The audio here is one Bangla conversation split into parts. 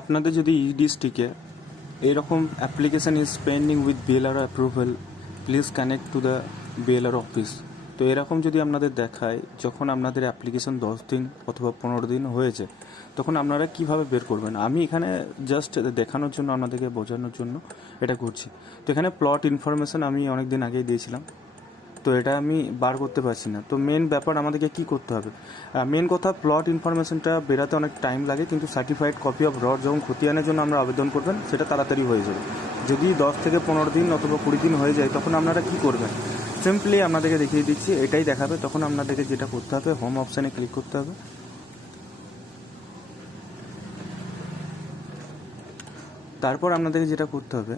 আপনাদের যদি ই ডিস্ট্রিক্টে এরকম application is pending with BLR approval, please connect to the BLR office. তো এরকম যদি আপনাদের দেখায় যখন আপনাদের অ্যাপ্লিকেশন 10 দিন অথবা 15 দিন হয়েছে, তখন আপনারা কিভাবে বের করবেন? আমি এখানে জাস্ট দেখানোর জন্য, আপনাদেরকে বোঝানোর জন্য এটা করছি। তো এখানে প্লট ইনফরমেশান আমি অনেক দিন আগেই দিয়েছিলাম, তো এটা আমি বার করতে পারছি না। তো মেন ব্যাপার আমাদেরকে কি করতে হবে, মেন কথা প্লট ইনফরমেশনটা বেরাতে অনেক টাইম লাগে, কিন্তু সার্টিফাইড কপি অফ রড যখন খতিয়ানের জন্য আমরা আবেদন করবেন সেটা তাড়াতাড়ি হয়ে যাবে। যদি 10 থেকে 15 দিন অথবা 20 দিন হয়ে যায়, তখন আপনারা কি করবেন? সিম্পলি আপনাদেরকে দেখিয়ে দিচ্ছি, এটাই দেখাবে। তখন আপনাদেরকে যেটা করতে হবে, হোম অপশানে ক্লিক করতে হবে। তারপর আপনাদেরকে যেটা করতে হবে,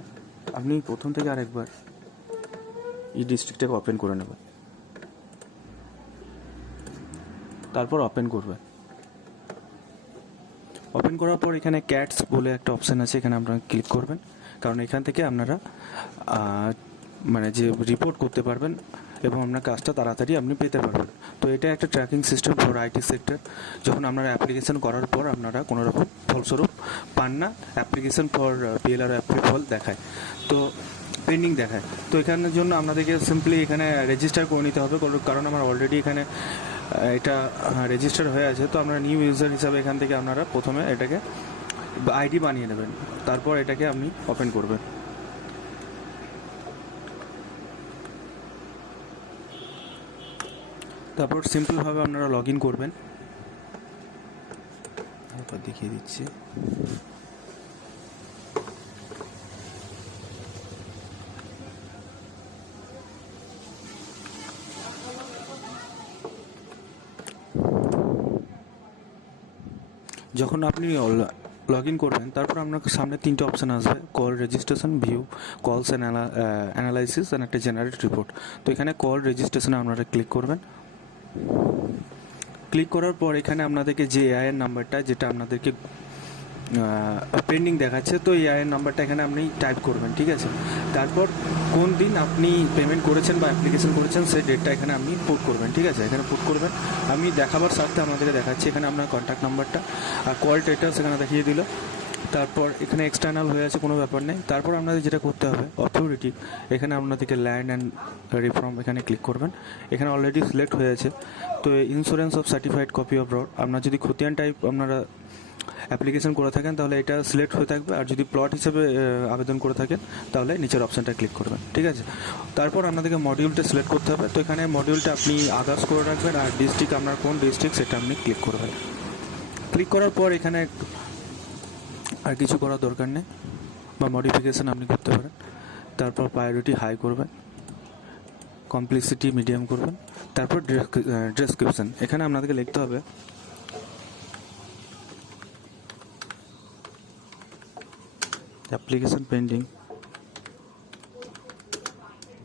আপনি প্রথম থেকে আরেকবার ই ডিস্ট্রিক্টটাকে ওপেন করে নেবেন, তারপর ওপেন করবেন। ওপেন করার পর এখানে ক্যাটস বলে একটা অপশান আছে, এখানে আপনারা ক্লিক করবেন, কারণ এখান থেকে আপনারা মানে যে রিপোর্ট করতে পারবেন এবং আপনার কাজটা তাড়াতাড়ি আপনি পেতে পারবেন। তো এটা একটা tracking system for IT sector. যখন আপনারা অ্যাপ্লিকেশন করার পর আপনারা কোনো রকম ফলস্বরূপ পান না, অ্যাপ্লিকেশন ফর বিএলআর অ্যাপ্রুভাল দেখায়, তো পেন্ডিং দেখায়। তো এখানের জন্য আপনাদেরকে সিম্পলি এখানে রেজিস্টার করে নিতে হবে, কারণ আমার অলরেডি এখানে এটা রেজিস্টার হয়ে আছে। তো আপনারা নিউ ইউজার হিসাবে এখান থেকে আপনারা প্রথমে এটাকে আইডি বানিয়ে নেবেন, তারপর এটাকে আপনি ওপেন করবেন। তারপর সিম্পলভাবে আপনারা লগ ইন করবেন। তারপর দেখিয়ে দিচ্ছি, যখন আপনি লগ ইন করবেন, তারপর আপনার সামনে 3টে অপশান আসবে, কল রেজিস্ট্রেশন, ভিউ কলস অ্যানালাইসিস অ্যান্ড একটা জেনারেট রিপোর্ট। তো এখানে কল রেজিস্ট্রেশনে আপনারা ক্লিক করবেন। ক্লিক করার পর এখানে আপনাদেরকে যে এআইএর নাম্বারটা, যেটা আপনাদেরকে পেন্ডিং দেখাচ্ছে, তো এই এআইএর নাম্বারটা এখানে আপনি টাইপ করবেন, ঠিক আছে। তারপর কোন দিন আপনি পেমেন্ট করেছেন বা অ্যাপ্লিকেশন করেছেন সেই ডেটটা এখানে আপনি পুট করবেন, ঠিক আছে। এখানে পুট করবেন, আমি দেখাবার স্বার্থে আপনাদেরকে দেখাচ্ছি। এখানে আপনার কন্ট্যাক্ট নাম্বারটা আর কল স্ট্যাটাস এখানে দেখিয়ে দিল। তারপর এখানে এক্সটার্নাল হয়ে আছে, কোনো ব্যাপার নেই। তারপর আপনাদের যেটা করতে হবে, অথরিটি, এখানে আপনাদেরকে ল্যান্ড অ্যান্ড রিফর্ম এখানে ক্লিক করবেন। এখানে অলরেডি সিলেক্ট হয়ে আছে। তো insurance of certified copy of rod, আপনার যদি খতিয়ান টাইপ আপনারা অ্যাপ্লিকেশন করে থাকেন তাহলে এটা সিলেক্ট হয়ে থাকবে, আর যদি প্লট হিসেবে আবেদন করে থাকেন তাহলে নিচের অপশানটা ক্লিক করবেন, ঠিক আছে। তারপর আপনাদেরকে মডিউলটা সিলেক্ট করতে হবে। তো এখানে মডিউলটা আপনি আদার্স করে রাখবেন, আর ডিস্ট্রিক্ট আপনার কোন ডিস্ট্রিক্ট সেটা আপনি ক্লিক করবেন। ক্লিক করার পর এখানে আর কিছু করার দরকার নেই, বা মডিফিকেশান আপনি করতে পারেন। তারপর প্রায়োরিটি হাই করবেন, কমপ্লেক্সিটি মিডিয়াম করবেন। তারপর ডেসক্রিপশন, এখানে আপনাদেরকে লিখতে হবে application pending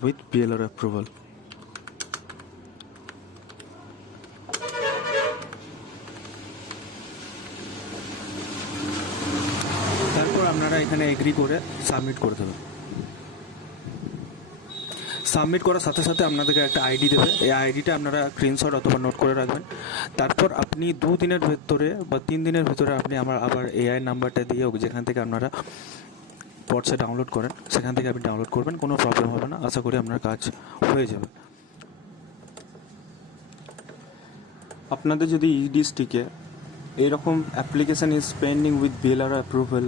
with BLR approval. তারপর আপনারা এখানে এগ্রি করে সাবমিট করে দেবেন। সাবমিট করার সাথে সাথে আপনাদেরকে একটা আইডি দেবে, এই আইডিটা আপনারা স্ক্রিনশট অথবা নোট করে রাখবেন। তারপর আপনি 2 দিনের ভেতরে বা 3 দিনের ভেতরে আপনি আবার এআই নাম্বারটা দিয়ে যেখান থেকে আপনারা পডসে ডাউনলোড করেন সেখান থেকে আপনি ডাউনলোড করবেন, কোনো প্রবলেম হবে না। আশা করি আপনার কাজ হয়ে যাবে। আপনাদের যদি ই ডিস্ট্রিক্টে এরকম application is pending with BLR approval,